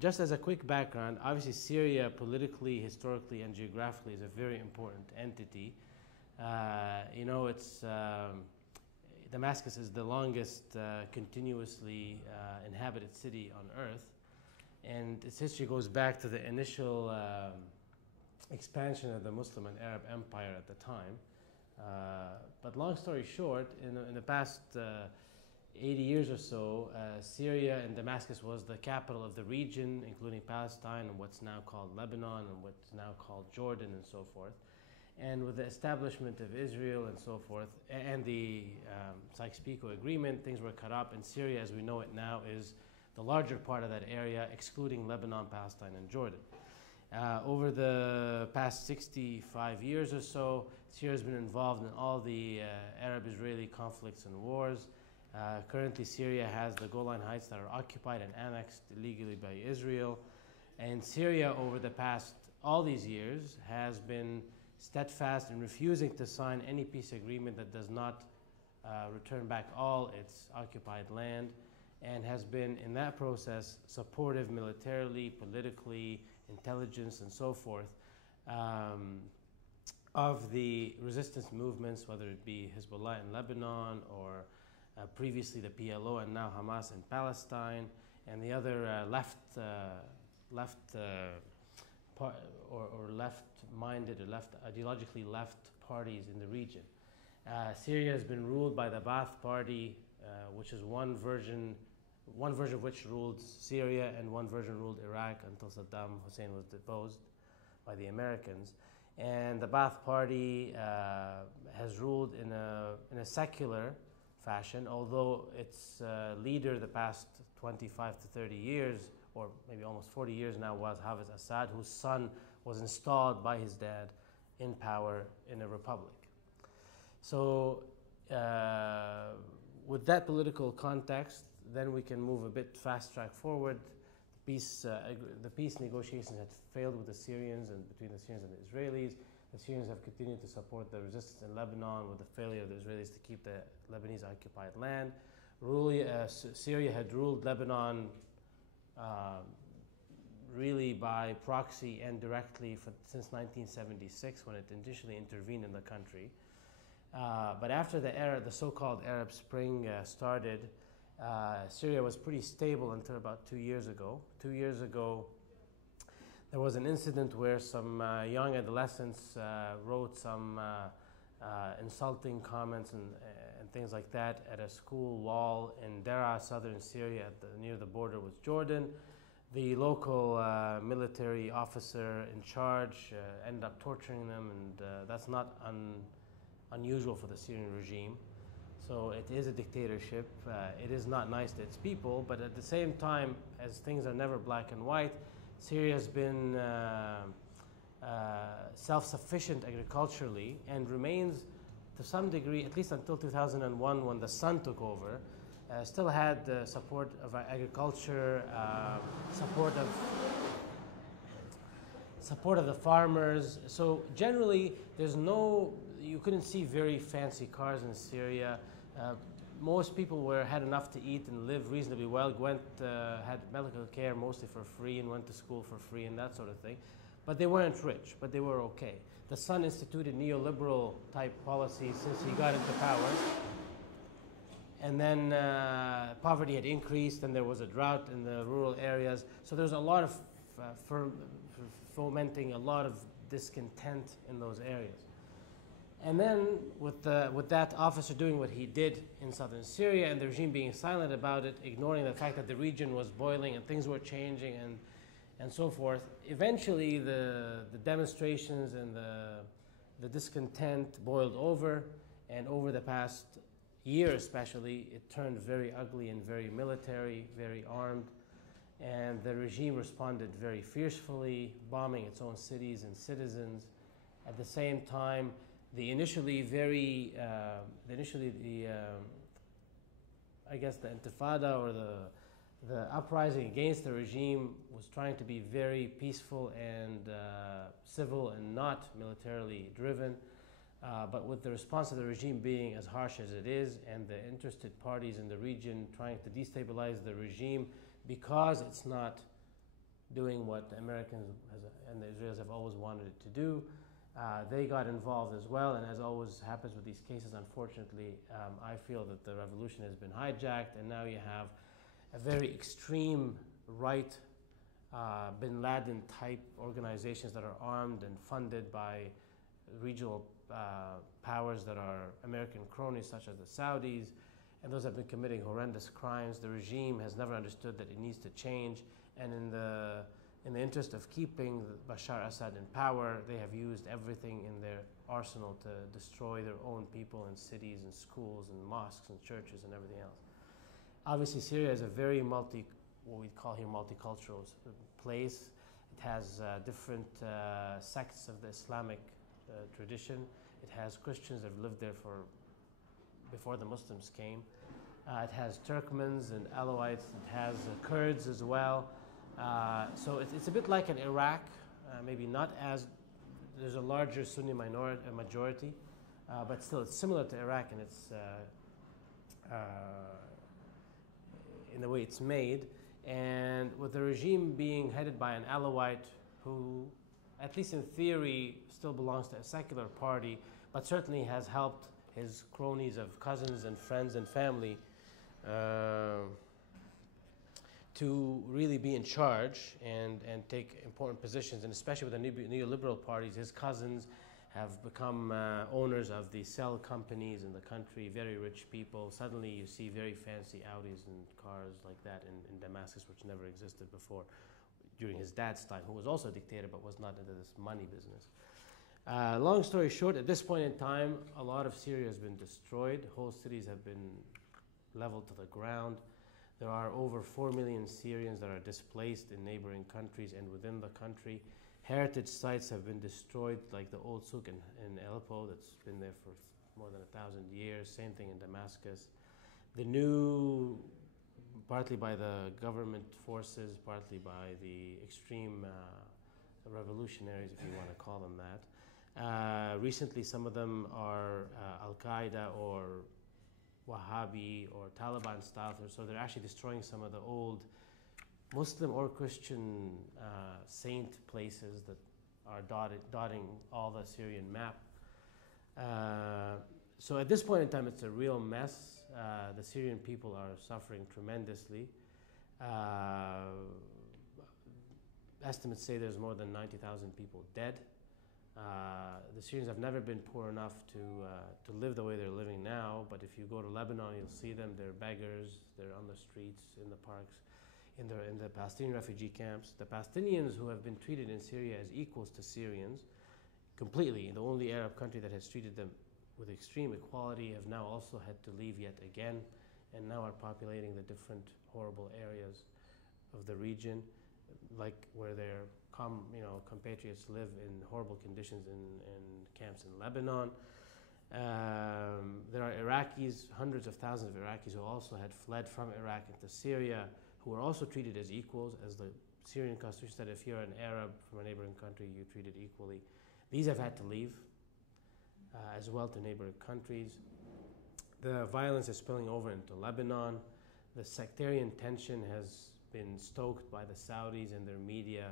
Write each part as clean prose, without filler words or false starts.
Just as a quick background, obviously Syria politically, historically, and geographically is a very important entity. It's Damascus is the longest continuously inhabited city on earth, and its history goes back to the initial expansion of the Muslim and Arab empire at the time. But long story short, in the past 80 years or so, Syria and Damascus was the capital of the region, including Palestine and what's now called Lebanon and what's now called Jordan and so forth. And with the establishment of Israel and so forth, and the Sykes-Picot Agreement, things were cut up, and Syria, as we know it now, is the larger part of that area, excluding Lebanon, Palestine, and Jordan. Over the past 65 years or so, Syria has been involved in all the Arab-Israeli conflicts and wars. Currently, Syria has the Golan Heights that are occupied and annexed illegally by Israel. And Syria, over the past all these years, has been steadfast in refusing to sign any peace agreement that does not return back all its occupied land, and has been, in that process, supportive militarily, politically, intelligence, and so forth, of the resistance movements, whether it be Hezbollah in Lebanon or previously the PLO and now Hamas in Palestine, and the other left-minded or ideologically left parties in the region. Syria has been ruled by the Ba'ath Party, which is one version of which ruled Syria and one version ruled Iraq until Saddam Hussein was deposed by the Americans. And the Ba'ath Party has ruled in a secular fashion, although its leader the past 25 to 30 years, or maybe almost 40 years now, was Hafez Assad, whose son was installed by his dad in power in a republic. So with that political context, then we can move a bit fast track forward. The peace negotiations had failed with the Syrians and between the Syrians and the Israelis. The Syrians have continued to support the resistance in Lebanon with the failure of the Israelis to keep the Lebanese occupied land. Syria had ruled Lebanon really by proxy and directly since 1976, when it initially intervened in the country. But after the so-called Arab Spring started, Syria was pretty stable until about 2 years ago. 2 years ago, there was an incident where some young adolescents wrote some insulting comments and things like that at a school wall in Daraa, southern Syria, near the border with Jordan. The local military officer in charge ended up torturing them, and that's not unusual for the Syrian regime. So it is a dictatorship. It is not nice to its people, but at the same time, as things are never black and white, Syria has been self-sufficient agriculturally and remains to some degree, at least until 2001 when the sun took over, still had support of agriculture, support of the farmers. So generally, you couldn't see very fancy cars in Syria. Most people had enough to eat and live reasonably well, had medical care mostly for free and went to school for free and that sort of thing. But they weren't rich, but they were okay. The son instituted neoliberal type policies since he got into power. And then poverty had increased and there was a drought in the rural areas. So there was a lot of fomenting a lot of discontent in those areas. And then with that officer doing what he did in southern Syria and the regime being silent about it, ignoring the fact that the region was boiling and things were changing and so forth, eventually the demonstrations and the discontent boiled over, and over the past year especially, it turned very ugly and very military, very armed, and the regime responded very fiercely, bombing its own cities and citizens. At the same time, I guess the intifada or the uprising against the regime was trying to be very peaceful and civil and not militarily driven. But with the response of the regime being as harsh as it is, and the interested parties in the region trying to destabilize the regime because it's not doing what the Americans and the Israelis have always wanted it to do. They got involved as well, and as always happens with these cases, unfortunately, I feel that the revolution has been hijacked, and now you have a very extreme right bin Laden type organizations that are armed and funded by regional powers that are American cronies, such as the Saudis, and those have been committing horrendous crimes. The regime has never understood that it needs to change, and in the interest of keeping Bashar Assad in power, they have used everything in their arsenal to destroy their own people in cities and schools and mosques and churches and everything else. Obviously, Syria is a very what we call here multicultural place. It has different sects of the Islamic tradition. It has Christians that have lived there before the Muslims came. It has Turkmens and Alawites. It has Kurds as well. So it's a bit like in Iraq, maybe not as, there's a larger Sunni majority, but still it's similar to Iraq in its in the way it's made, and with the regime being headed by an Alawite who, at least in theory, still belongs to a secular party, but certainly has helped his cronies of cousins and friends and family to really be in charge and take important positions, and especially with the neoliberal parties, his cousins have become owners of the cell companies in the country, very rich people. Suddenly you see very fancy Audis and cars like that in Damascus, which never existed before, during his dad's time, who was also a dictator but was not into this money business. Long story short, at this point in time, a lot of Syria has been destroyed. Whole cities have been leveled to the ground. There are over 4 million Syrians that are displaced in neighboring countries and within the country. Heritage sites have been destroyed, like the old souk in Aleppo that's been there for more than 1,000 years. Same thing in Damascus. The new, partly by the government forces, partly by the extreme revolutionaries, if you want to call them that. Recently, some of them are Al-Qaeda or Wahhabi or Taliban style, so they're actually destroying some of the old Muslim or Christian saint places that are dotting all the Syrian map. So at this point in time, it's a real mess. The Syrian people are suffering tremendously. Estimates say there's more than 90,000 people dead. The Syrians have never been poor enough to live the way they're living now, but if you go to Lebanon, you'll see them. They're beggars. They're on the streets, in the parks, in the Palestinian refugee camps. The Palestinians who have been treated in Syria as equals to Syrians, completely, the only Arab country that has treated them with extreme equality, have now also had to leave yet again, and now are populating the different horrible areas of the region, like where their compatriots live in horrible conditions in camps in Lebanon. There are Iraqis, hundreds of thousands of Iraqis who also had fled from Iraq into Syria, who are also treated as equals, as the Syrian constitution said, if you're an Arab from a neighboring country, you're treated equally. These have had to leave as well to neighboring countries. The violence is spilling over into Lebanon. The sectarian tension has been stoked by the Saudis and their media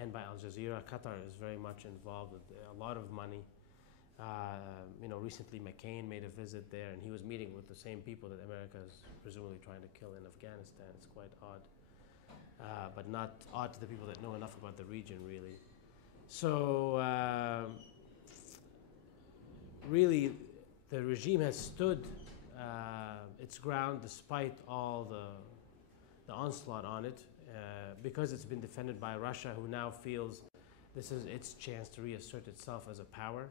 and by Al Jazeera. Qatar is very much involved with a lot of money. Recently McCain made a visit there, and he was meeting with the same people that America is presumably trying to kill in Afghanistan. It's quite odd, but not odd to the people that know enough about the region, really. So really, the regime has stood its ground despite all the onslaught on it, because it's been defended by Russia, who now feels this is its chance to reassert itself as a power.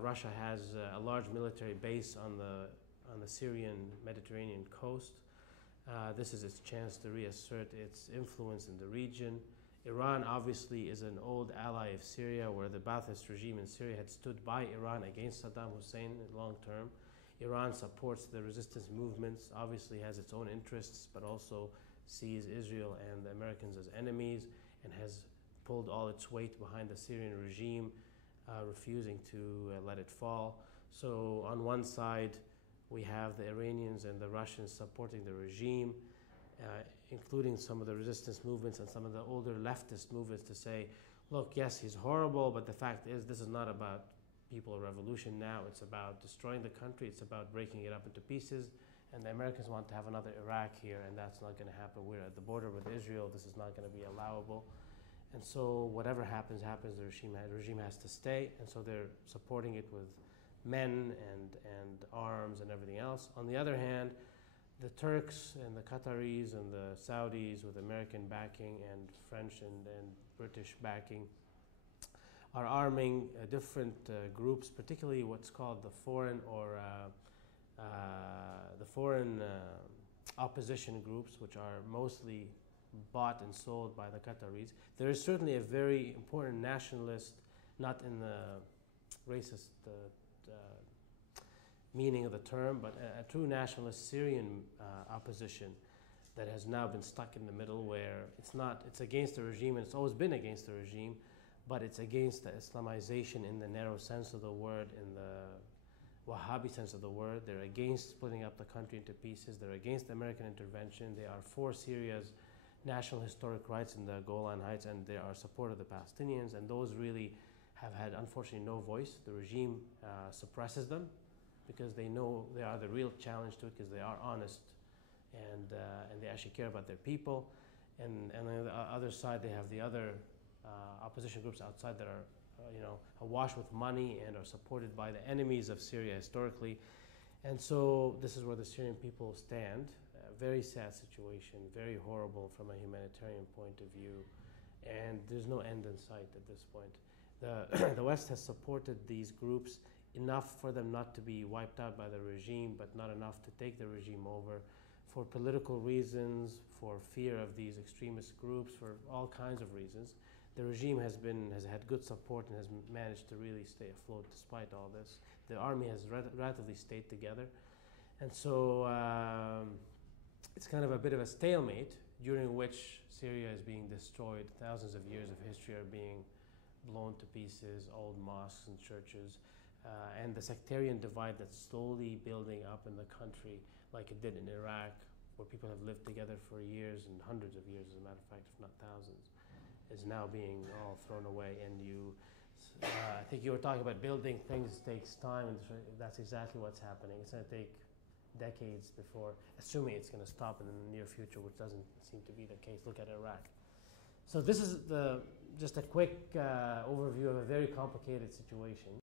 Russia has a large military base on the Syrian Mediterranean coast. This is its chance to reassert its influence in the region. Iran obviously is an old ally of Syria, where the Ba'athist regime in Syria had stood by Iran against Saddam Hussein long term. Iran supports the resistance movements, obviously has its own interests, but also sees Israel and the Americans as enemies, and has pulled all its weight behind the Syrian regime, refusing to let it fall. So on one side, we have the Iranians and the Russians supporting the regime. including some of the resistance movements and some of the older leftist movements, to say, look, yes, he's horrible, but the fact is this is not about people revolution now. It's about destroying the country. It's about breaking it up into pieces. And the Americans want to have another Iraq here, and that's not going to happen. We're at the border with Israel. This is not going to be allowable. And so whatever happens, happens. The regime has to stay. And so they're supporting it with men and arms and everything else. On the other hand, the Turks and the Qataris and the Saudis with American backing and French and British backing are arming different groups, particularly what's called the foreign opposition groups, which are mostly bought and sold by the Qataris. There is certainly a very important nationalist, not in the racist meaning of the term, but a true nationalist Syrian opposition that has now been stuck in the middle, where it's against the regime, and it's always been against the regime, but it's against the Islamization in the narrow sense of the word, in the Wahhabi sense of the word. They're against splitting up the country into pieces. They're against American intervention. They are for Syria's national historic rights in the Golan Heights, and they are support of the Palestinians, and those really have had, unfortunately, no voice. The regime suppresses them because they know they are the real challenge to it, because they are honest and they actually care about their people. And on the other side, they have the other opposition groups outside that are awash with money and are supported by the enemies of Syria historically. And so this is where the Syrian people stand. A very sad situation, very horrible from a humanitarian point of view, and there's no end in sight at this point. The West has supported these groups enough for them not to be wiped out by the regime, but not enough to take the regime over, for political reasons, for fear of these extremist groups, for all kinds of reasons. The regime has had good support and has managed to really stay afloat despite all this. The army has relatively stayed together. And so it's kind of a bit of a stalemate during which Syria is being destroyed. Thousands of years of history are being blown to pieces, old mosques and churches, and the sectarian divide that's slowly building up in the country, like it did in Iraq, where people have lived together for years and hundreds of years, as a matter of fact, if not thousands, is now being all thrown away. And I think you were talking about building things takes time, and that's exactly what's happening. It's going to take decades before, assuming it's going to stop in the near future, which doesn't seem to be the case. Look at Iraq. So this is just a quick overview of a very complicated situation.